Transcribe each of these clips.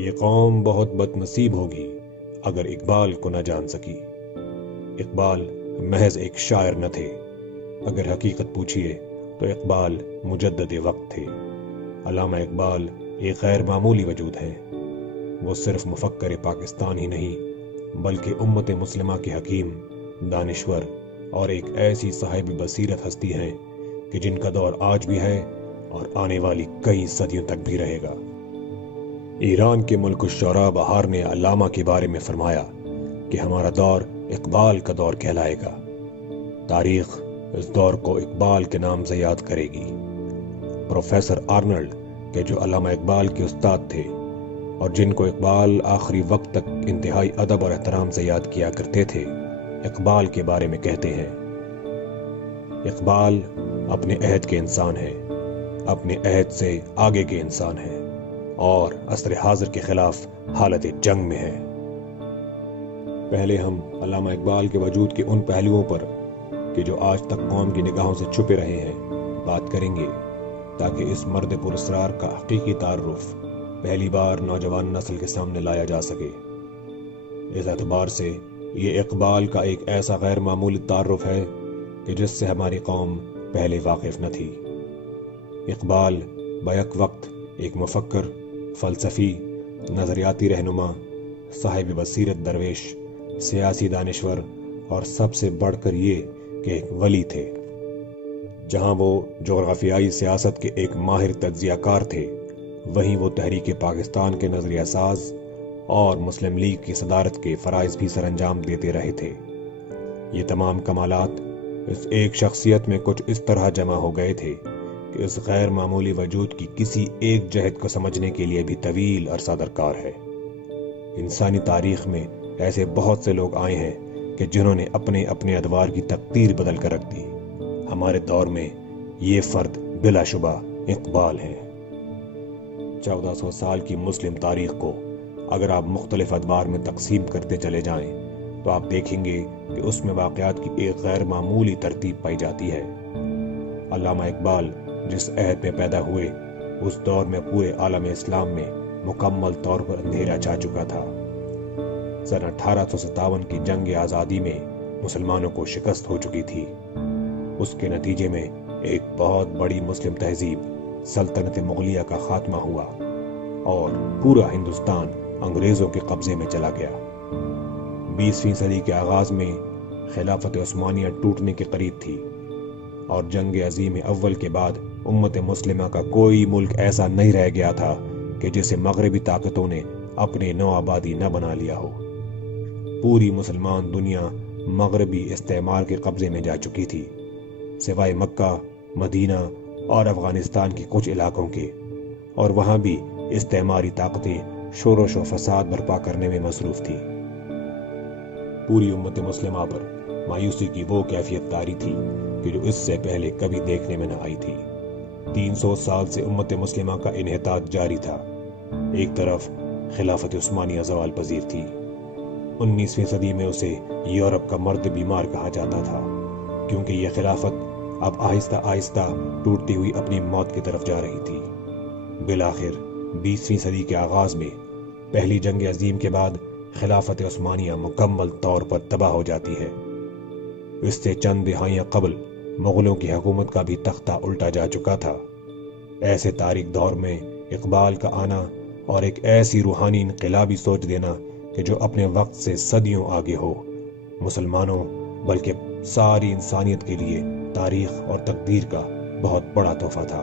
یہ قوم بہت بد نصیب ہوگی اگر اقبال کو نہ جان سکی۔ اقبال محض ایک شاعر نہ تھے، اگر حقیقت پوچھیے تو اقبال مجدد وقت تھے۔ علامہ اقبال ایک غیر معمولی وجود ہیں۔ وہ صرف مفکر پاکستان ہی نہیں بلکہ امت مسلمہ کے حکیم، دانشور اور ایک ایسی صاحب بصیرت ہستی ہیں کہ جن کا دور آج بھی ہے اور آنے والی کئی صدیوں تک بھی رہے گا۔ ایران کے ملک الشعراء بہار نے علامہ کے بارے میں فرمایا کہ ہمارا دور اقبال کا دور کہلائے گا۔ تاریخ اس دور کو اقبال کے نام سے یاد کرے گی۔ پروفیسر آرنلڈ کہ جو علامہ اقبال کے استاد تھے اور جن کو اقبال آخری وقت تک انتہائی ادب اور احترام سے یاد کیا کرتے تھے، اقبال کے بارے میں کہتے ہیں، اقبال اپنے عہد کے انسان ہیں، اپنے عہد سے آگے کے انسان ہیں اور عصر حاضر کے خلاف حالت جنگ میں ہیں۔ پہلے ہم علامہ اقبال کے وجود کے ان پہلوؤں پر کہ جو آج تک قوم کی نگاہوں سے چھپے رہے ہیں بات کریں گے، تاکہ اس مرد پراسرار کا حقیقی تعارف پہلی بار نوجوان نسل کے سامنے لایا جا سکے۔ اس اعتبار سے یہ اقبال کا ایک ایسا غیر معمولی تعارف ہے کہ جس سے ہماری قوم پہلے واقف نہ تھی۔ اقبال بیک وقت ایک مفکر، فلسفی، نظریاتی رہنما، صاحب بصیرت درویش، سیاسی دانشور اور سب سے بڑھ کر یہ کہ ایک ولی تھے۔ جہاں وہ جغرافیائی سیاست کے ایک ماہر تجزیہ کار تھے، وہیں وہ تحریک پاکستان کے نظریہ ساز اور مسلم لیگ کی صدارت کے فرائض بھی سر انجام دیتے رہے تھے۔ یہ تمام کمالات اس ایک شخصیت میں کچھ اس طرح جمع ہو گئے تھے کہ اس غیر معمولی وجود کی کسی ایک جہت کو سمجھنے کے لیے بھی طویل عرصہ درکار ہے۔ انسانی تاریخ میں ایسے بہت سے لوگ آئے ہیں کہ جنہوں نے اپنے اپنے ادوار کی تقدیر بدل کر رکھ دی۔ ہمارے دور میں یہ فرد بلا شبہ اقبال ہیں۔ 1400 سال کی مسلم تاریخ کو اگر آپ مختلف ادوار میں تقسیم کرتے چلے جائیں تو آپ دیکھیں گے کہ اس میں واقعات کی ایک غیر معمولی ترتیب پائی جاتی ہے۔ علامہ اقبال جس عہد میں پیدا ہوئے، اس دور میں پورے عالم اسلام میں مکمل طور پر اندھیرا چھا چکا تھا۔ سن 1857 کی جنگ آزادی میں مسلمانوں کو شکست ہو چکی تھی۔ اس کے نتیجے میں ایک بہت بڑی مسلم تہذیب سلطنت مغلیہ کا خاتمہ ہوا اور پورا ہندوستان انگریزوں کے قبضے میں چلا گیا۔ 20ویں صدی کے آغاز میں خلافت عثمانیہ ٹوٹنے کے قریب تھی اور جنگ عظیم اول کے بعد امت مسلمہ کا کوئی ملک ایسا نہیں رہ گیا تھا کہ جسے مغربی طاقتوں نے اپنے نو آبادی نہ بنا لیا ہو۔ پوری مسلمان دنیا مغربی استعمار کے قبضے میں جا چکی تھی، سوائے مکہ، مدینہ اور افغانستان کے کچھ علاقوں کے، اور وہاں بھی استعماری طاقتیں شورش و فساد برپا کرنے میں مصروف تھی۔ پوری امت مسلمہ پر مایوسی کی وہ کیفیت طاری تھی کہ جو اس سے پہلے کبھی دیکھنے میں نہ آئی تھی۔ 300 سال سے امت مسلمہ کا انحطاط جاری تھا۔ ایک طرف خلافت عثمانیہ زوال پذیر تھی، 19ویں صدی میں اسے یورپ کا مرد بیمار کہا جاتا تھا، کیونکہ یہ خلافت اب آہستہ آہستہ ٹوٹتی ہوئی اپنی موت کی طرف جا رہی تھی۔ بالآخر 20ویں صدی کے آغاز میں پہلی جنگ عظیم کے بعد خلافت عثمانیہ مکمل طور پر تباہ ہو جاتی ہے۔ اس سے چند دہائیاں قبل مغلوں کی حکومت کا بھی تختہ الٹا جا چکا تھا۔ ایسے تاریک دور میں اقبال کا آنا اور ایک ایسی روحانی انقلابی سوچ دینا کہ جو اپنے وقت سے صدیوں آگے ہو، مسلمانوں بلکہ ساری انسانیت کے لیے تاریخ اور تقدیر کا بہت بڑا تحفہ تھا۔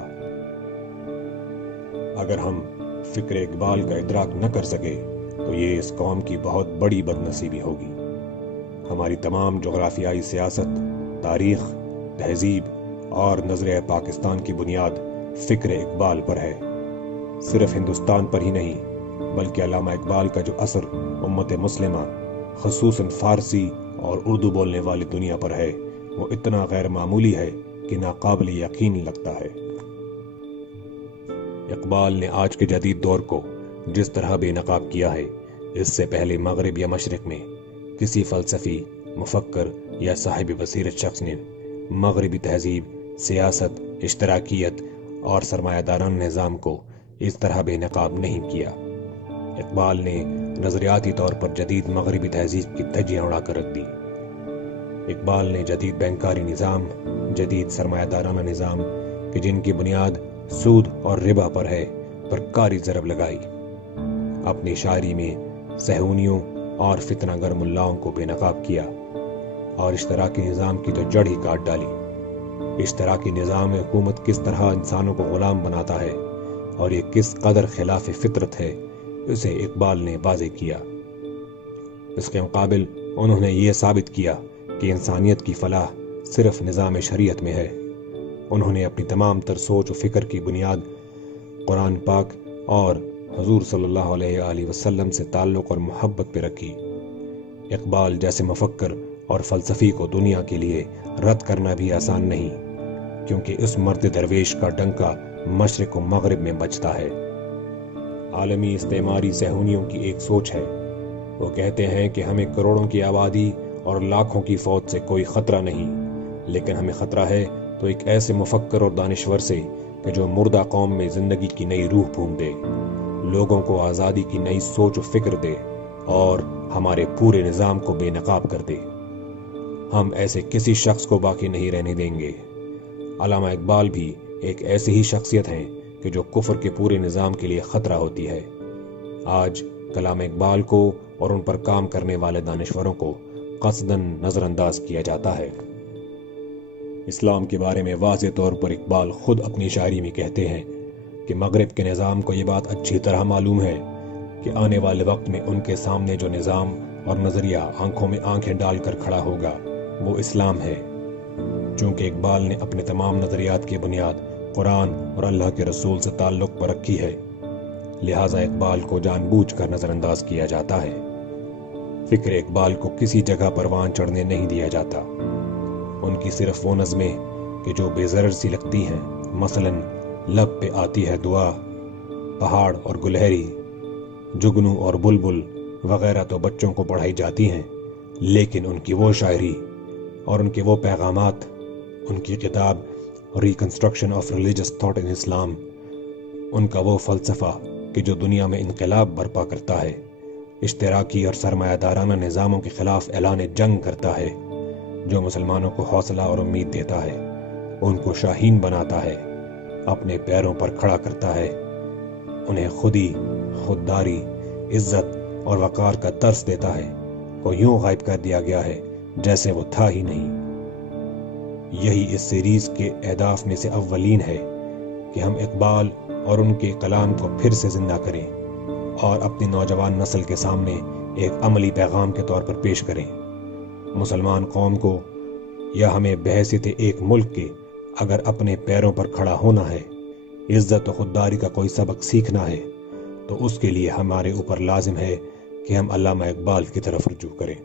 اگر ہم فکر اقبال کا ادراک نہ کر سکے تو یہ اس قوم کی بہت بڑی بد نصیبی ہوگی۔ ہماری تمام جغرافیائی سیاست، تاریخ، تہذیب اور نظریہ پاکستان کی بنیاد فکر اقبال پر ہے۔ صرف ہندوستان پر ہی نہیں بلکہ علامہ اقبال کا جو اثر امت مسلمہ خصوصاً فارسی اور اردو بولنے والی دنیا پر ہے، وہ اتنا غیر معمولی ہے کہ ناقابل یقین لگتا ہے۔ اقبال نے آج کے جدید دور کو جس طرح بے نقاب کیا ہے، اس سے پہلے مغرب یا مشرق میں کسی فلسفی، مفکر یا صاحب بصیرت شخص نے مغربی تہذیب، سیاست، اشتراکیت اور سرمایہ داران نظام کو اس طرح بے نقاب نہیں کیا۔ اقبال نے نظریاتی طور پر جدید مغربی تہذیب کی دھجیاں اڑا کر رکھ دی۔ اقبال نے جدید بینکاری نظام، جدید سرمایہ دارانہ نظام کہ جن کی بنیاد سود اور ربا پر ہے پر کاری ضرب لگائی۔ اپنی شاعری میں صہیونیوں اور فتنہ گر ملاؤں کو بے نقاب کیا اور اشتراکی نظام کی تو جڑ ہی کاٹ ڈالی۔ اشتراکی نظام حکومت کس طرح انسانوں کو غلام بناتا ہے اور یہ کس قدر خلاف فطرت ہے، اسے اقبال نے واضح کیا۔ اس کے مقابل انہوں نے یہ ثابت کیا کہ انسانیت کی فلاح صرف نظام شریعت میں ہے۔ انہوں نے اپنی تمام تر سوچ و فکر کی بنیاد قرآن پاک اور حضور صلی اللہ علیہ وآلہ وسلم سے تعلق اور محبت پہ رکھی۔ اقبال جیسے مفکر اور فلسفی کو دنیا کے لیے رد کرنا بھی آسان نہیں، کیونکہ اس مرد درویش کا ڈنکا مشرق و مغرب میں بجتا ہے۔ عالمی استعماری صہیونیوں کی ایک سوچ ہے۔ وہ کہتے ہیں کہ ہمیں کروڑوں کی آبادی اور لاکھوں کی فوج سے کوئی خطرہ نہیں، لیکن ہمیں خطرہ ہے تو ایک ایسے مفکر اور دانشور سے کہ جو مردہ قوم میں زندگی کی نئی روح پھونک دے، لوگوں کو آزادی کی نئی سوچ و فکر دے اور ہمارے پورے نظام کو بے نقاب کر دے۔ ہم ایسے کسی شخص کو باقی نہیں رہنے دیں گے۔ علامہ اقبال بھی ایک ایسی ہی شخصیت ہیں کہ جو کفر کے پورے نظام کے لیے خطرہ ہوتی ہے۔ آج کلام اقبال کو اور ان پر کام کرنے والے دانشوروں کو قصداً نظر انداز کیا جاتا ہے۔ اسلام کے بارے میں واضح طور پر اقبال خود اپنی شاعری میں کہتے ہیں کہ مغرب کے نظام کو یہ بات اچھی طرح معلوم ہے کہ آنے والے وقت میں ان کے سامنے جو نظام اور نظریہ آنکھوں میں آنکھیں ڈال کر کھڑا ہوگا وہ اسلام ہے۔ چونکہ اقبال نے اپنے تمام نظریات کی بنیاد قرآن اور اللہ کے رسول سے تعلق پر رکھی ہے، لہٰذا اقبال کو جان بوجھ کر نظر انداز کیا جاتا ہے۔ فکر اقبال کو کسی جگہ پروان چڑھنے نہیں دیا جاتا۔ ان کی صرف وہ نظمیں کہ جو بے ضرر سی لگتی ہیں، مثلاً لب پہ آتی ہے دعا، پہاڑ اور گلہری، جگنو اور بلبل وغیرہ تو بچوں کو پڑھائی جاتی ہیں، لیکن ان کی وہ شاعری اور ان کے وہ پیغامات، ان کی کتاب reconstruction of religious thought in Islam, ان کا وہ فلسفہ کہ جو دنیا میں انقلاب برپا کرتا ہے، اشتراکی اور سرمایہ دارانہ نظاموں کے خلاف اعلان جنگ کرتا ہے، جو مسلمانوں کو حوصلہ اور امید دیتا ہے، ان کو شاہین بناتا ہے، اپنے پیروں پر کھڑا کرتا ہے، انہیں خودی، خودداری، عزت اور وقار کا درس دیتا ہے، کو یوں غائب کر دیا گیا ہے جیسے وہ تھا ہی نہیں۔ یہی اس سیریز کے اہداف میں سے اولین ہے کہ ہم اقبال اور ان کے کلام کو پھر سے زندہ کریں اور اپنی نوجوان نسل کے سامنے ایک عملی پیغام کے طور پر پیش کریں۔ مسلمان قوم کو یا ہمیں بحیثیت ایک ملک کے اگر اپنے پیروں پر کھڑا ہونا ہے، عزت و خودداری کا کوئی سبق سیکھنا ہے، تو اس کے لیے ہمارے اوپر لازم ہے کہ ہم علامہ اقبال کی طرف رجوع کریں۔